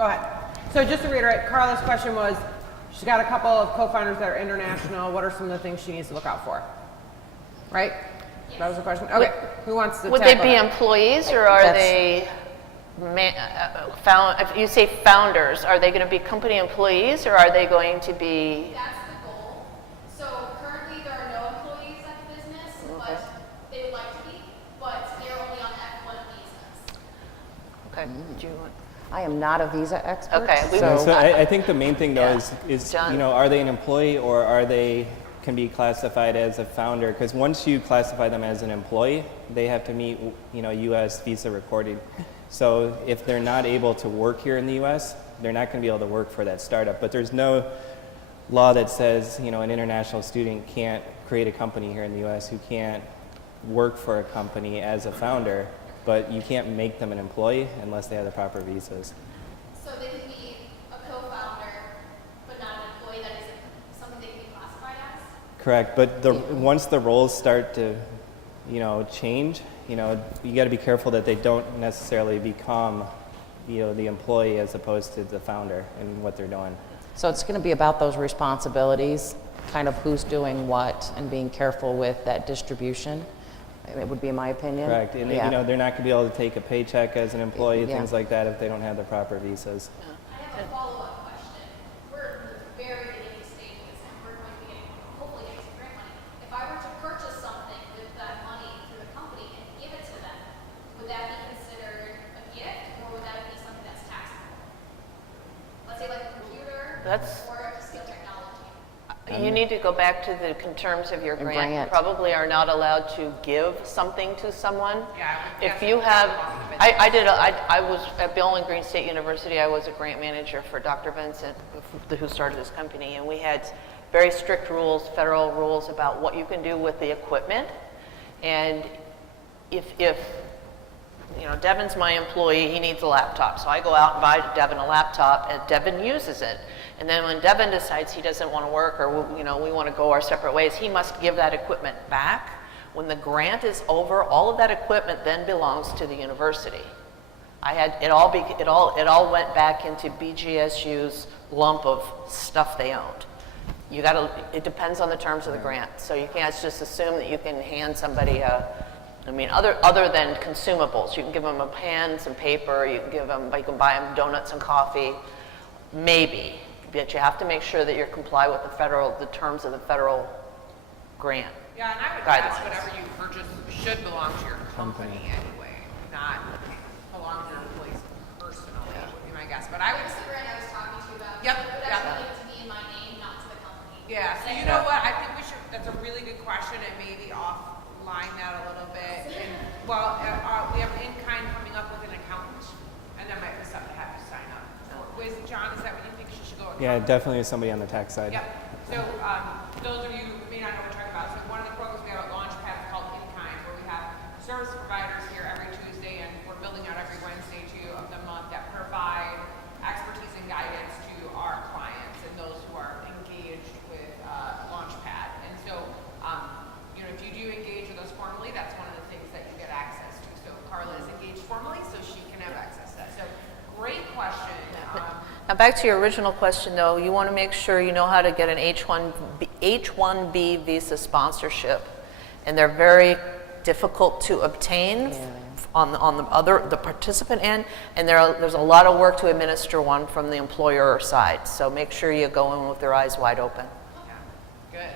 Go ahead. So just to reiterate, Carla's question was, she's got a couple of co-founders that are international. What are some of the things she needs to look out for? Right? Yes. That was the question? Okay. Who wants to Would they be employees, or are they, if you say founders, are they going to be company employees, or are they going to be? That's the goal. So currently there are no employees at the business, but they would like to be, but they're only on F1 visas. Okay. Do you want? I am not a visa expert. Okay. So I think the main thing though is you know, are they an employee or are they can be classified as a founder? Because once you classify them as an employee, they have to meet, you know, U.S. visa recording. So if they're not able to work here in the U.S., they're not going to be able to work for that startup. But there's no law that says, you know, an international student can't create a company here in the U.S. who can't work for a company as a founder, but you can't make them an employee unless they have the proper visas. So they can be a co-founder, but not an employee. That isn't something they can be classified as? Correct, but once the roles start to, you know, change, you know, you got to be careful that they don't necessarily become, you know, the employee as opposed to the founder and what they're doing. So it's going to be about those responsibilities, kind of who's doing what, and being careful with that distribution. It would be my opinion. Correct, and you know, they're not going to be able to take a paycheck as an employee, things like that, if they don't have the proper visas. I have a follow-up question. We're in the very beginning stages, and we're going to be hopefully getting some grant money. If I were to purchase something with that money through the company and give it to them, would that be considered a gift, or would that be something that's taxable? Let's say like a computer or just a technology. You need to go back to the terms of your grant. You probably are not allowed to give something to someone. Yeah, if you have, I was at Bowling Green State University. I was a grant manager for Dr. Vincent, who started this company, and we had very strict rules, federal rules about what you can do with the equipment. And if you know, Devin's my employee, he needs a laptop. So I go out and buy Devin a laptop, and Devin uses it. And then when Devin decides he doesn't want to work, or you know, we want to go our separate ways, he must give that equipment back. When the grant is over, all of that equipment then belongs to the university. It all went back into BGSU's lump of stuff they owned. You got to. It depends on the terms of the grant. So you can't just assume that you can hand somebody a. I mean, other than consumables, you can give them a pen, some paper. You can buy them donuts and coffee, maybe. But you have to make sure that you comply with the terms of the federal grant. Yeah, and I would guess whatever you purchase should belong to your company anyway, not belong to your employees personally, would be my guess. But I would. That's the grant I was talking to you about. Yep. But actually give it to me in my name, not to the company. Yeah. So you know what? I think we should. That's a really good question, and maybe offline that a little bit. And, well, we have in-kind coming up with an accountant, and that might be something to have to sign up for. John, is that what you think she should go? Yeah, definitely somebody on the tax side. Yep. So those of you who may not know what we're talking about, so one of the programs we have at Launchpad is called In Kind, where we have service providers here every Tuesday, and we're building out every Wednesday of the month that provide expertise and guidance to our clients and those who are engaged with Launchpad. And so, you know, if you do engage with us formally, that's one of the things that you get access to. So Carla is engaged formally, so she can have access to that. So great question. Now back to your original question, though, you want to make sure you know how to get an H-1B visa sponsorship, and they're very difficult to obtain on the participant end, and there's a lot of work to administer one from the employer side. So make sure you go in with their eyes wide open. Yeah. Good.